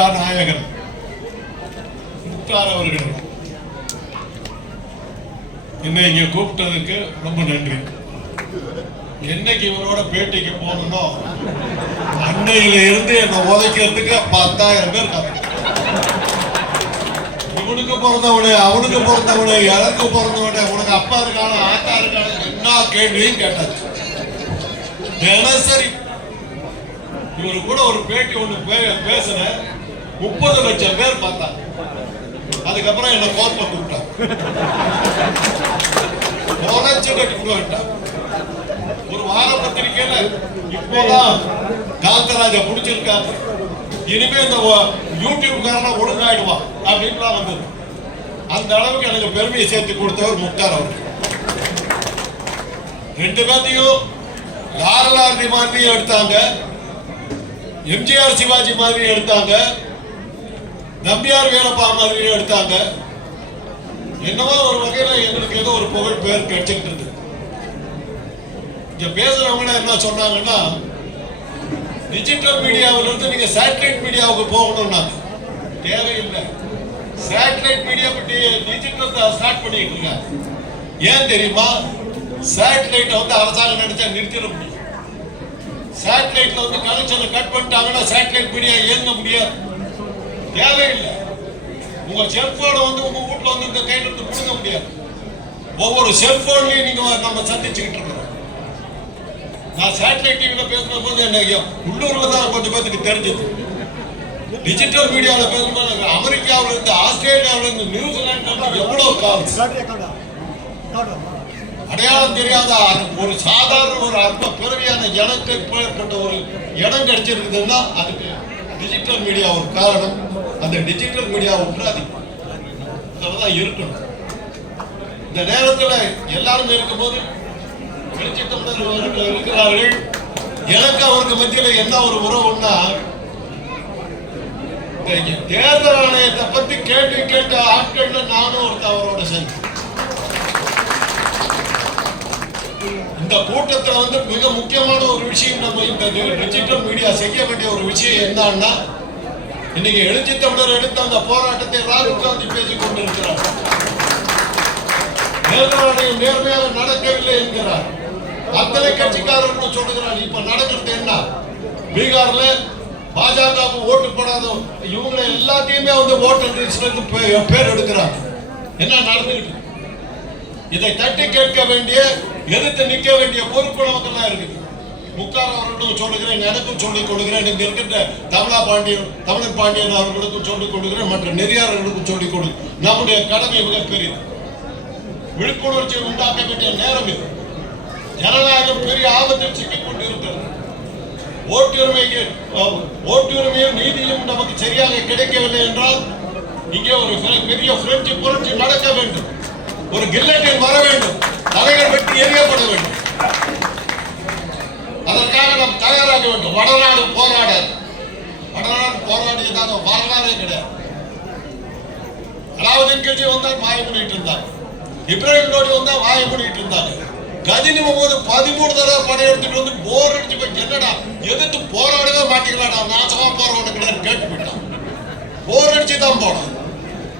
கதாநாயகன் முக்தார் அவர்கள் என்னை இங்க கூப்பிட்டதுக்கு ரொம்ப நன்றி. என்னைக்கு இவரோட பேட்டிக்கு போகணும்னோ அன்னையில இருந்து என்னை உதைக்கிறதுக்கு 10,000 பேர் இருக்காங்க. இவனுக்கு பிறந்தவனே, அவனுக்கு பிறந்தவனே, எனக்கு பிறந்தவனே, உனக்கு அப்பா இருக்கான, ஆத்தா இருக்கான, என்ன கேள்வியும் கேட்டாச்சு. தினசரி இவரு கூட ஒரு பேட்டி ஒண்ணு பேசுன 30 லட்சம் பேர் பார்த்தாங்க. அதுக்கப்புறம் என்ன கோர்ட்ல கூப்பிட்டான், ஒரு வார பத்திரிகையில இப்போதான் காந்தராஜ புடிச்சிருக்காங்க, இனிமே இந்த யூடியூப் காரனா ஒழுங்காயிடுவான் அப்படின்லாம் வந்தது. அந்த அளவுக்கு எனக்கு பெருமையை சேர்த்து கொடுத்தவர் முக்தார் அவர். 2 பேர்த்தையும் லாரலாண்டி மாதிரி எடுத்தாங்க, எம்ஜிஆர் சிவாஜி மாதிரி எடுத்தாங்க, நம்பியார் வீரப்பா மாதிரி எடுத்தாங்க. என்னவோ ஒரு வகையில எங்களுக்கு ஏதோ ஒரு புகழ் பேர் கிடைச்சிட்டு இருக்கு. இங்க பேசுறவங்க என்ன சொன்னாங்கன்னா, டிஜிட்டல் மீடியாவில இருந்து நீங்க சேட்டலைட் மீடியாவுக்கு போகணும்னாங்க. தேவையில்லை, சேட்டலைட் மீடியா பற்றி டிஜிட்டல் ஸ்டார்ட் பண்ணிட்டு இருக்காங்க. ஏன் தெரியுமா? சேட்டலைட் அரசாங்கம் நினைச்சா நிறுத்திட முடியும். சேட்டலைட்ல கனெக்ஷனை கட் பண்ணிட்டாங்கன்னா சேட்டலைட் மீடியா இயங்க முடியாது. தேவையில்லை, உங்க செல்போனை உங்க வீட்டுல இந்த கையில இருந்து கொடுக்க முடியாது. ஒவ்வொரு செல்போன்லயும் நீங்க நம்ம சந்திச்சுக்கிட்டு இருக்கிறோம். நான் சேட்டலைட் டிவில பேசுற போது என்ன உள்ளூர்ல தான் கொஞ்சம் பேருக்கு தெரிஞ்சது. டிஜிட்டல் மீடியாவில பேசும்போது அமெரிக்காவில இருந்து, ஆஸ்திரேலியாவில இருந்து, நியூசிலாந்து எவ்வளவு கால்ஸ், அடையாளம் தெரியாத ஒரு சாதாரண ஒரு அற்ப பிறவியான ஜனத்தை ஏற்பட்ட ஒரு இடம் கிடைச்சிருக்குதுன்னா அதுக்கு டிஜிட்டல் மீடியா ஒரு காரணம். அந்த டிஜிட்டல் மீடியா விட்டுறாது, தான் இருக்கணும். இந்த நேரத்தில் எல்லாரும் இருக்கும்போது இருக்கிறார்கள். எனக்கு அவருக்கு மத்தியில் என்ன ஒரு உறவுன்னா, தேர்தல் ஆணையத்தை பத்தி கேள்வி கேட்ட ஆட்கள்ல நானும் ஒருத்தர் அவரோட சேர்ந்து. இந்த கூட்டத்தில் மிக முக்கியமான ஒரு விஷயம், நம்ம இந்த டிஜிட்டல் மீடியா செய்ய வேண்டிய ஒரு விஷயம் என்னன்னா, இன்னைக்கு எழுச்சி தமிழர் எடுத்த அந்த போராட்டத்தை ராகுல் காந்தி பேசிக் கொண்டிருக்கிறார். தேர்தல் ஆணையம் நேர்மையாக நடக்கவில்லை என்கிறார். அத்தனை கட்சிக்காரர்கள் சொல்லுகிறார். இப்ப நடக்கிறது என்ன? பீகார்ல பாஜக ஓட்டு போடாத இவங்களை எல்லாத்தையுமே ஓட்டர் பேர் எடுக்கிறாங்க. என்ன நடந்துகிட்டு? இதை தட்டி கேட்க வேண்டிய, எதிர்த்து நிற்க வேண்டிய பொறுப்பு நமக்கெல்லாம் இருக்குது. முக்தார் அவர்களும் சொல்லுகிறேன், எனக்கும் சொல்லிக் கொடுக்கிறேன், இங்க இருக்கின்ற தமிழன் பாண்டியன் அவர்களுக்கும் சொல்லிக் கொடுக்கிறேன், மற்ற நெறியாளர்களுக்கும் சொல்லிக் கொடுக்கிறேன். நம்முடைய கடமை மிகப்பெரியது. விழிப்புணர்ச்சி உண்டாக்க வேண்டிய நேரம் இது. ஜனநாயகம் பெரிய ஆபத்தில் சிக்கிக் கொண்டு இருக்கிறது. ஓட்டுரிமையும் நீதியும் நமக்கு சரியாக கிடைக்கவில்லை என்றால் இங்கே ஒரு பெரிய பிரெஞ்சு புரட்சி நடக்க வேண்டும். ஒரு கில்லட்டின் வர வேண்டும், தலைகள் வெட்டி எறியப்பட வேண்டும். அதற்காக நாம் தயாராக வேண்டும். வடநாடு போராடியதாக வரலாறே கிடையாது. அலாவுதீன் கில்ஜி வந்தால் வாய மூடிட்டு இருந்தாங்க, இப்ராஹிம் லோடி வந்தா வாய மூடிட்டு இருந்தாங்க. கஜினி முகமது 13 தடவை படையெடுத்துட்டு போர் அடிச்சு போய், என்னடா எதிர்த்து போராடவே மாட்டீங்களாடா, நாசமா போறவன கிடையாது கேட்டு போயிட்டான். போர் அடிச்சு தான் போனான்.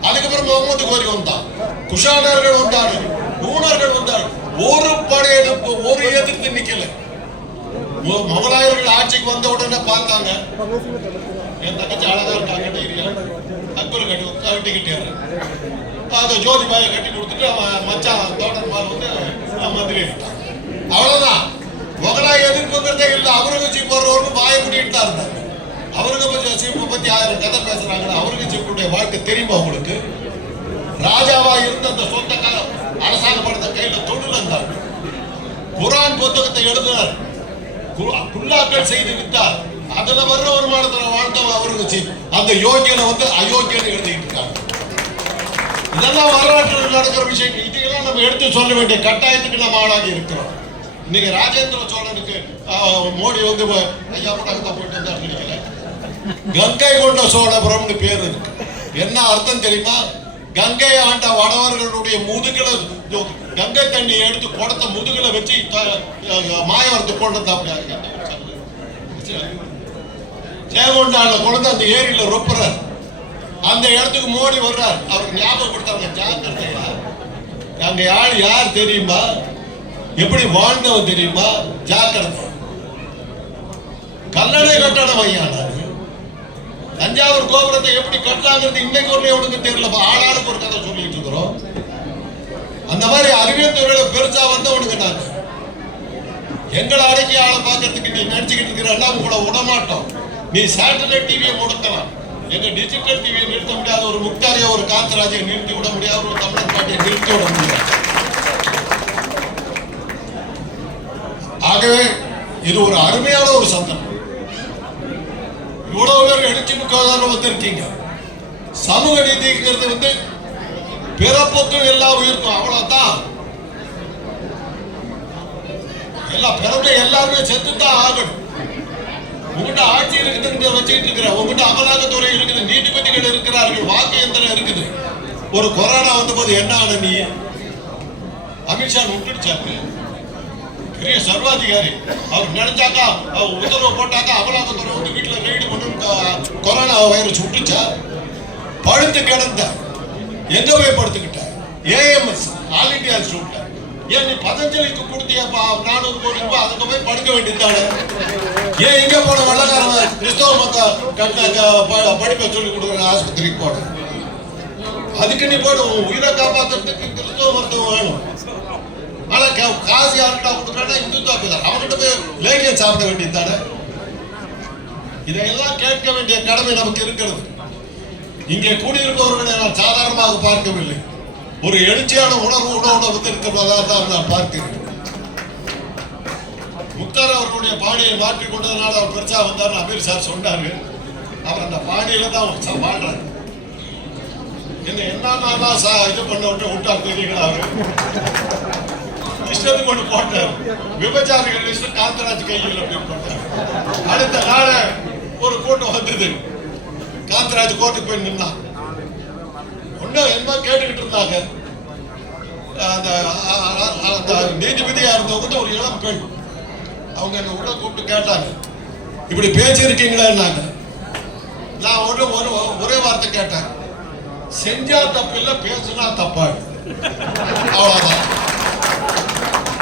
அதுக்கப்புறம் முகமது கோரி வந்தான், குஷானர்கள் வந்தார்கள், நூனர்கள் வந்தார்கள். ஒரு படையெடுப்பு, ஒரு எதிர்த்து நிக்கல. முகலாயர்கள் ஆட்சிக்கு வந்த உடனே பார்த்தாங்க, என் தங்கச்சி அழகா இருக்காங்க, அக்பர் கட்டிக்கிட்டாரு. அதை ஜோதிபாயை கட்டி கொடுத்துட்டு அவன் மச்சான் தோட்டர் மந்திரி. அவ்வளவுதான். முகலாய எதிர்ப்புங்கிறதே இல்லை. அவருக்கு போடுறவருக்கு வாய முடிட்டு தான் இருந்தாங்க. அவருக்கு பத்தி 1000 கதை பேசுறாங்க. அவருக்கு வாழ்க்கை தெரியுமா உங்களுக்கு? ராஜாவா இருந்த அந்த சொந்த அரசாங்க படத்தை கையில தொழில் இருந்தாங்க. குரான் புத்தகத்தை எழுதினார், குல்லாக்கள் செய்து வித்தார். அதுல வர்ற வருமானத்தில் வாழ்ந்தவன் அவருக்கு அந்த யோகியனை அயோக்கியன்னு எழுதிட்டு இருக்காங்க. இதெல்லாம் வரலாற்றில் நடக்கிற விஷயங்கள். இதையெல்லாம் நம்ம எடுத்து சொல்ல வேண்டிய கட்டாயத்துக்கு நம்ம ஆளாகி இருக்கிறோம். இன்னைக்கு ராஜேந்திர சோழனுக்கு மோடி ஐயா கூட அங்கே போயிட்டு இருந்தார் நினைக்கல. கங்கை கொண்ட சோழபுரம்னு பேர் இருக்கு. என்ன அர்த்தம் தெரியுமா? கங்கை ஆண்ட வடவர்களுடைய முதுகுல கங்கை தண்ணி எடுத்து குடத்தை முதுகுல வச்சு மாயவரத்து கொண்டு வந்தாங்க. ஜெயங்கொண்டான்ல கொண்டு அந்த ஏரியில ரொப்புறார். அந்த இடத்துக்கு மோடி வர்றார். அவருக்கு ஞாபகப்படுத்தாங்க, ஜாக்கிரதையா, அங்க ஆள் யார் தெரியுமா, எப்படி வாழ்ந்தவன் தெரியுமா, ஜாக்கிரதை. கல்லணை கட்டணம் ஐயா. தஞ்சாவூர் கோபுரத்தை எப்படி கட்டலாங்கிறது இன்னைக்கு ஒண்ணு எவனுக்கு தெரியல. ஆளாளுக்கு ஒரு கதை சொல்லிட்டு இருக்கிறோம். அந்த மாதிரி அறிவியல் துறையில பெருசா வந்தவனுக்கு நாங்க எங்களை அடக்கி ஆளை பார்க்கறதுக்கு நீ நினைச்சுக்கிட்டு இருக்கிற உங்களை விடமாட்டோம். நீ சேட்டலைட் டிவியை முடக்கலாம், எங்க டிஜிட்டல் டிவியை நிறுத்த முடியாத ஒரு முக்தாரியா, ஒரு காந்தராஜை நிறுத்தி விட முடியாது, ஒரு தமிழர் பாட்டியை நிறுத்தி விட முடியாது. ஆகவே இது ஒரு அருமையான ஒரு சந்தர்ப்பம். இவ்வளவு பேர் எழுச்சி முக்காதாரம் வந்திருக்கீங்க. சமூக நீதிங்கிறது பிறப்புக்கும் எல்லா உயிருக்கும் அவ்வளவுதான். எல்லா பிறந்த எல்லாருமே செத்துதான் ஆகணும். உங்ககிட்ட ஆட்சி இருக்குதுன்னு வச்சுக்கிட்டு இருக்கிற, உங்ககிட்ட அமலாக்கத்துறை இருக்குது, நீதிபதிகள் இருக்கிறார்கள், வாக்கு எந்திரம் இருக்குது. ஒரு கொரோனா வந்த போது என்ன ஆன நீ? அமித்ஷா விட்டுடுச்சாரு, பெரிய சர்வாதிகாரி. அவர் நினைச்சாக்கா, அவர் உத்தரவு போட்டாக்கா அமலாக்கத்துறை வீட்டுல ரெய்டு பண்ணு, கொரோனா வைரஸ் விட்டுச்சா? படுத்து கிடந்த எங்க போய் படுத்துக்கிட்ட? ஏஎம்எஸ் ஆல் இண்டியா இன்ஸ்டிடியூட்ல. ஏன் நீ பதஞ்சலிக்கு கொடுத்தியப்பா 400 கோடி ரூபாய், அதுக்கு போய் படுக்க வேண்டியதானே? ஏன் இங்க போன வெள்ளக்காரன் கிறிஸ்தவ மக்கள் படிப்பை சொல்லி கொடுக்குற ஆஸ்பத்திரிக்கு போன? அதுக்கு நீ போடு, உயிரை காப்பாற்றுறதுக்கு கிறிஸ்தவ மருத்துவம் வேணும். ஆனா காசு யாருக்கிட்ட கொடுக்குறான்னா இந்துத்துவ அவன்கிட்ட போய் லேகியம் சாப்பிட வேண்டியது தானே? இதையெல்லாம் கேட்க வேண்டிய கடமை நமக்கு இருக்கிறது. இங்கே கூடியிருப்பவர்களை நான் சாதாரணமாக பார்க்கவில்லை. ஒரு எழுச்சியான உணர்வோட வந்திருக்கிறதாக தான் நான் பார்க்கிறேன். முக்தார் அவர்களுடைய பாணியை மாற்றிக் கொண்டதுனால அவர் பெருசா வந்தார் அமீர் சார் சொன்னாரு. அவர் அந்த பாணியில தான் வாழ்றாரு. என்ன இது பண்ண விட்டார் தெரியுங்களா? அவரு இஷ்டத்துக்கு கொண்டு போட்டார். விபச்சாரிகள் லிஸ்ட் காந்தராஜ் கையில் அப்படி போட்டார். அடுத்த நாள ஒரு கூட்டம் வந்தது. காந்தராஜ் கோர்ட்டுக்கு போய் நின்னான். ஒன்னும் என்ன கேட்டுக்கிட்டு இருந்தாங்க. அந்த நீதிபதியா இருந்தவங்க ஒரு இளம் பெண், அவங்க என்ன உள்ள கூப்பிட்டு கேட்டாங்க, இப்படி பேசிருக்கீங்களா? நான் ஒரே வார்த்தை கேட்டேன், செஞ்சா தப்பு இல்ல, பேசுனா தப்பாடு, அவ்வளவுதான்.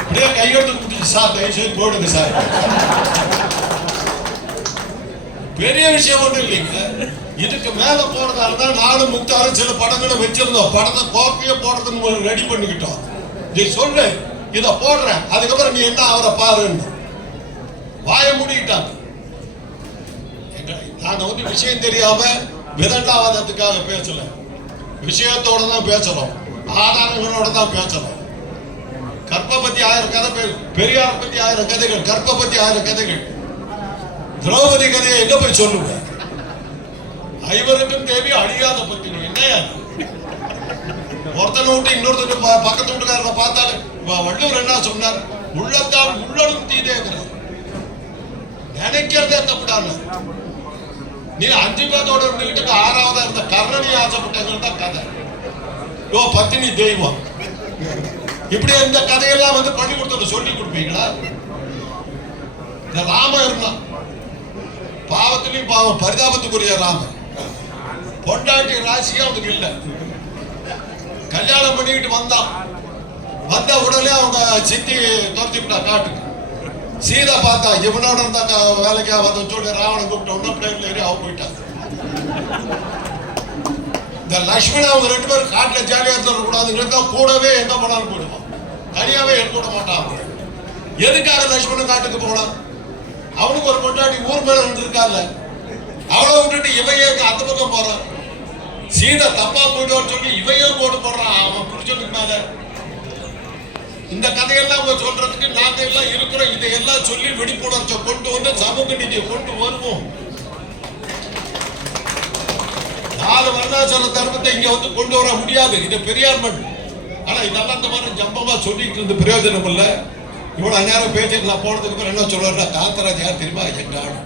அப்படியே கையெழுத்து கொடுத்து, சார் தயவுசெய்து போடுங்க சார். பெரிய விஷயம் ஒன்றும் இல்லைங்க. இதுக்கு மேல போறதால தான் நானும் முக்தாரும் சில படங்களை வச்சிருந்தோம். படத்தை கோப்பையே போடுறதுன்னு ரெடி பண்ணிக்கிட்டோம். நீ சொல்லு, இதை போடுறேன், அதுக்கப்புறம் நீ என்ன அவரை பாருன்னு வாய மூடிக்கிட்டாங்க. நாங்க விஷயம் தெரியாம விதண்டாவாதத்துக்காக பேசல, விஷயத்தோட தான் பேசுறோம், ஆதாரங்களோட தான் பேசுறோம். கற்ப பத்தி 1000 கதை, பெரியார் பத்தி 1000 கதைகள், கற்ப பத்தி 1000 கதைகள். திரௌபதி கதையை எங்க போய் சொல்லுங்க? ஐவருக்கும் தேவி அழியாத பத்தி என்னையா? ஒருத்தனை விட்டு இன்னொருத்தர் பக்கத்து வீட்டுக்காரனை பார்த்தாரு. வள்ளுவர் என்ன சொன்னார்? உள்ளத்தால் உள்ளடும் தீதேங்கிறார். நினைக்கிறதே தப்புடாங்க. நீ 5 பேர்த்தோட இருந்துகிட்டு 6வதா இருந்த கர்ணனி ஆசைப்பட்டவங்க தான் கதை. பத்தினி தெய்வம், இப்படி இந்த கதையெல்லாம் பண்ணி கொடுத்த சொல்லி கொடுப்பீங்களா? இந்த ராம இருந்தான், பாவத்திலையும் பாவம், பரிதாபத்துக்குரிய ராமன். பொண்டாட்டி ராசியா அவனுக்கு இல்ல. கல்யாணம் பண்ணிக்கிட்டு வந்த உடனே அவங்க சித்தி துரத்தி விட்டா காட்டுக்கு. சீதா பார்த்தா இவனோட இருந்தா வேலைக்கா வந்து சொல்லி ராவணன் கூப்பிட்ட உடனே பிளேன்ல ஏறி அவ போயிட்டாங்க. இந்த லட்சுமணன் அவங்க 2 பேரும் காட்டுல ஜாலியா இருக்கக்கூடாதுங்கிறத கூடவே எங்க போனாலும் போயிடுவான், தனியாவே எடுக்க விட மாட்டான். எதுக்காக லட்சுமணன் காட்டுக்கு போனான்? அவனுக்கு ஒரு பொண்டாட்டி ஊர் மேல இருந்திருக்கால, அவளை விட்டுட்டு இவையே அந்த பக்கம் போறான். சீதை தப்பா போயிட்டு சொல்லி இவையே போட்டு போடுறான் அவன் புருஷனுக்கு மேல. இந்த கதையெல்லாம் சொல்றதுக்கு நாங்க எல்லாம் இருக்கிறோம். இதையெல்லாம் சொல்லி விழிப்புணர்ச்சி கொண்டு வந்து சமூக நீதியை கொண்டு வருவோம். 4 வர்ணாசிரம தர்மத்தை இங்க கொண்டு வர முடியாது, இது பெரியார் மண். ஆனா இதெல்லாம் இந்த மாதிரி ஜம்பமா சொல்லிட்டு இருந்து பிரயோஜனம் இல்லை. இவ்வளவு நேரம் பேசிட்டு நான் போனதுக்கு அப்புறம் என்ன சொல்றா? காந்தராஜ் யார் தெரியுமா? எங்க ஆடு,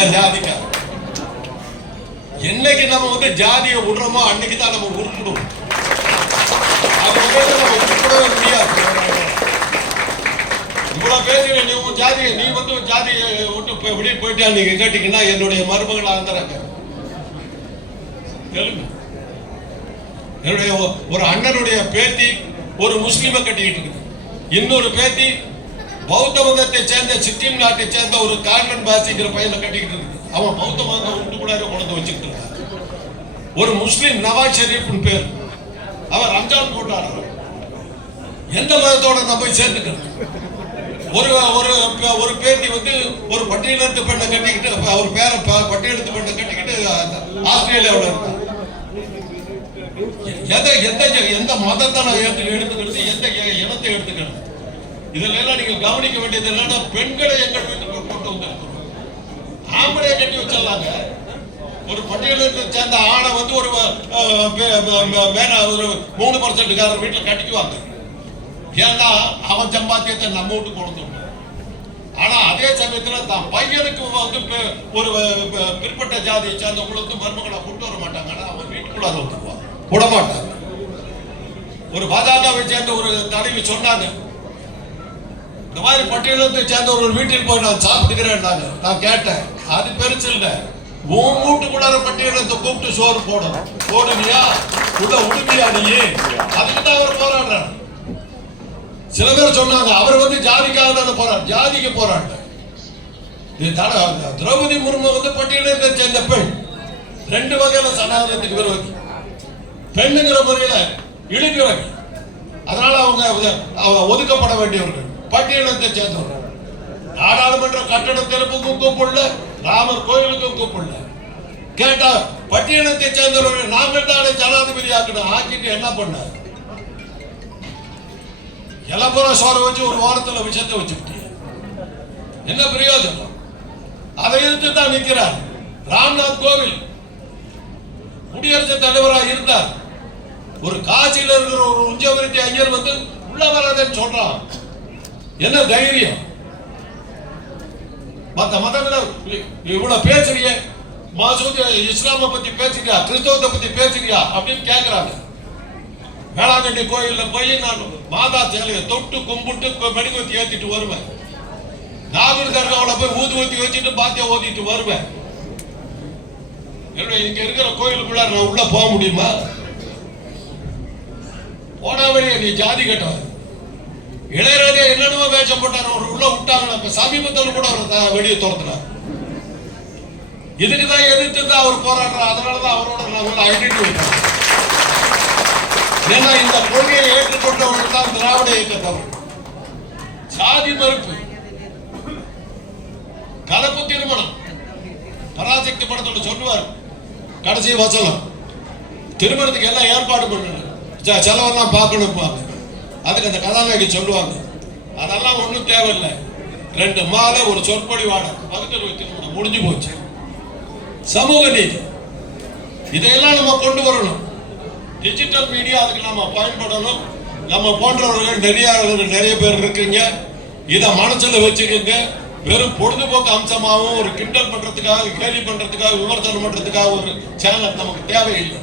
ஏன் ஜாதிக்கா? என்னைக்கு நம்ம ஜாதியை விடுறோமோ அன்னைக்கு தான் நம்ம உருப்பிடும். அது நம்ம உருப்பிடவே முடியாது. இவ்வளவு பேசுற நீ ஜாதியை ஜாதியை விட்டு இப்படி போயிட்டா நீங்க கேட்டீங்கன்னா என்னுடைய மருமகள் ஆந்திராங்க என்னுடைய ஒரு அண்ணனுடைய பேத்தி ஒரு முஸ்லிமை கட்டிக்கிட்டு இருக்குது. இன்னொரு பேத்தி பௌத்த மதத்தை சேர்ந்த சிக்கிம் நாட்டை சேர்ந்த ஒரு கார்டன் பாசிங்கிற பையனை கட்டிக்கிட்டு இருக்குது. அவன் பௌத்த மதத்தை விட்டுக்கூடாது கொண்டு வச்சுக்கிட்டு இருக்கான். ஒரு முஸ்லிம் நவாஸ் ஷெரீப் பேர், அவர் ரம்ஜான் போட்டார். எந்த மதத்தோட நம்ம போய் சேர்ந்துக்கிறது? ஒரு ஒரு ஒரு பேத்தி வந்து ஒரு பட்டியலத்து பெண்ணை கட்டிக்கிட்டு, அவர் பேர பட்டியலத்து பெண்ணை கட்டிக்கிட்டு ஆஸ்திரேலியாவோட இருக்கார். எந்த மதத்தை நான் எடுத்துக்கிறது, எந்த இனத்தை எடுத்துக்கிறது? இதுல எல்லாம் நீங்க கவனிக்க வேண்டியது என்னன்னா, பெண்களை எங்கள் வீட்டுக்கு கொண்டு வந்திருக்கிறோம். ஆம்பளையை கட்டி வச்சிடலாங்க. ஒரு பட்டியலத்தை சேர்ந்த ஆணை வந்து ஒரு 3% வீட்டுல கட்டிக்குவாங்க. ஏன்னா அவன் சம்பாத்தியத்தை நம்ம வீட்டு கொண்டு. ஆனா அதே சமயத்துல தான் பையனுக்கு வந்து ஒரு பிற்பட்ட ஜாதியை சேர்ந்தவங்களுக்கு மருமகளை கொண்டு வர மாட்டாங்க. ஆனா அவன் வீட்டுக்குள்ளார வந்துருவான், விட மாட்டாங்க. ஒரு பாஜகவை சேர்ந்த ஒரு தலைவி சொன்னாங்க, இந்த மாதிரி பட்டியலத்தை சேர்ந்த ஒரு வீட்டில் போய் நான் சாப்பிட்டுக்கிறேன். நான் கேட்டேன், அது பெருசு இல்லை, உன் வீட்டுக்குள்ளார பட்டியலத்தை கூப்பிட்டு சோறு போடுவியா, உள்ள உடுமையா நீ? அதுக்கு தான் அவர் போராடுறாரு. சில பேர் சொன்னாங்க அவர் வந்து ஜாதிக்காக தான் போராடு, ஜாதிக்கு போராடு. திரௌபதி முர்மு வந்து பட்டியலத்தை சேர்ந்த பெண், 2 வகையில சனாதனத்துக்கு விரோதி. பெண்ணுங்கிற முறையில இழுக்கிறவங்க, அதனால அவங்க ஒதுக்கப்பட வேண்டியவர்கள். பட்டியலத்தை சேர்ந்தவர்கள் நாடாளுமன்ற கட்டட திறப்புக்கும் கூப்பிடல, ராமர் கோயிலுக்கும் கூப்பிடல. கேட்டா பட்டியலத்தை சேர்ந்தவர்கள் நாங்கள் தானே ஜனாதிபதி ஆக்கிட்டு என்ன பண்ண? எலப்புற சோற வச்சு ஒரு வாரத்தில் விஷத்தை வச்சுக்கிட்டு என்ன பிரயோஜனம்? அதை எதிர்த்து தான் நிற்கிறார். ராம்நாத் கோவிந்த் குடியரசுத் தலைவராக இருந்தார். ஒரு காசியில் இருக்கிற ஒரு உஞ்சவருத்தி ஐயர் வந்து உள்ள வராதுன்னு சொல்றான். என்ன தைரியம்? மத்த மதங்களை இவ்வளவு பேசுறிய, மசூதி இஸ்லாமை பத்தி பேசுறியா, கிறிஸ்தவத்தை பத்தி பேசுறியா அப்படின்னு கேட்கிறாங்க. வேளாங்கண்ணி கோயில்ல போய் நான் மாதா சேலையை தொட்டு கும்பிட்டு மெழுகுவத்தி ஏத்திட்டு வருவேன். நாகூர் தர்காவுல போய் ஊதுவத்தி வச்சுட்டு பாத்தியா ஓதிட்டு வருவேன். இங்க இருக்கிற கோயிலுக்குள்ள நான் உள்ள போக முடியுமா? போனாவே நீ ஜாதி கட்டவன். இளையராஜா என்னென்னமோ வேஷம் போட்டார், அவர் உள்ள விட்டாங்க. சமீபத்தில் கூட அவர் வெளியே துரத்தினார். இதுக்குதான் எதிர்த்து தான் அவர் போராடுறார். அதனாலதான் அவரோட நாங்கள் ஐடென்டி விட்டோம். ஏன்னா இந்த கொள்கையை ஏற்றுக்கொண்டவர்கள் தான் திராவிட இயக்கத்தவர். சாதி மறுப்பு, கலப்பு திருமணம். பராசக்தி படத்தோட சொல்லுவார் கடைசி வசனம், திருமணத்துக்கு எல்லாம் ஏற்பாடு பண்ணணும், செலவெல்லாம் பார்க்கணும். அதுக்கு அந்த கதாநாயகி சொல்லுவாங்க, அதெல்லாம் ஒன்றும் தேவையில்லை, 2 மாலை ஒரு சொற்பொழி வாடகை, பகுத்தறிவு திருமணம் முடிஞ்சு போச்சு. சமூக நீதி, இதையெல்லாம் நம்ம கொண்டு வரணும். டிஜிட்டல் மீடியா அதுக்கு நம்ம பயன்படணும். நம்ம போன்றவர்கள் நிறைய பேர் இருக்கீங்க. இதை மனசுல வச்சுக்கோங்க. வெறும் பொழுதுபோக்கு அம்சமாகவும் ஒரு கிண்டல் பண்றதுக்காக, கேலி பண்றதுக்காக, விமர்சனம் பண்றதுக்காக ஒரு சேனல் நமக்கு தேவையில்லை.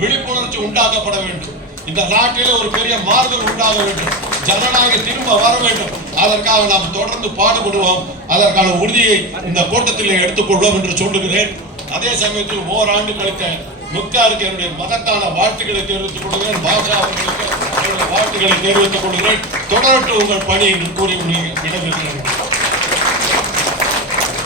விழிப்புணர்ச்சி உண்டாக்கப்பட வேண்டும். இந்த நாட்டிலே ஒரு பெரிய மாறுதல் உண்டாக வேண்டும். ஜனநாயகம் திரும்ப வர வேண்டும். அதற்காக நாம் தொடர்ந்து பாடுபடுவோம். அதற்கான உறுதியை இந்த கூட்டத்தில் எடுத்துக்கொள்வோம் என்று சொல்லுகிறேன். அதே சமயத்தில் ஓராண்டு கழித்த முக்தாருக்கு என்னுடைய மகத்தான வாழ்த்துக்களை தெரிவித்துக் கொள்கிறேன். பாஷா அவர்களுக்கு என்னுடைய வாழ்த்துக்களை தெரிவித்துக் கொள்கிறேன். தொடரட்டும் உங்கள் பணி என்று கூறி விடைபெறுகிறேன்.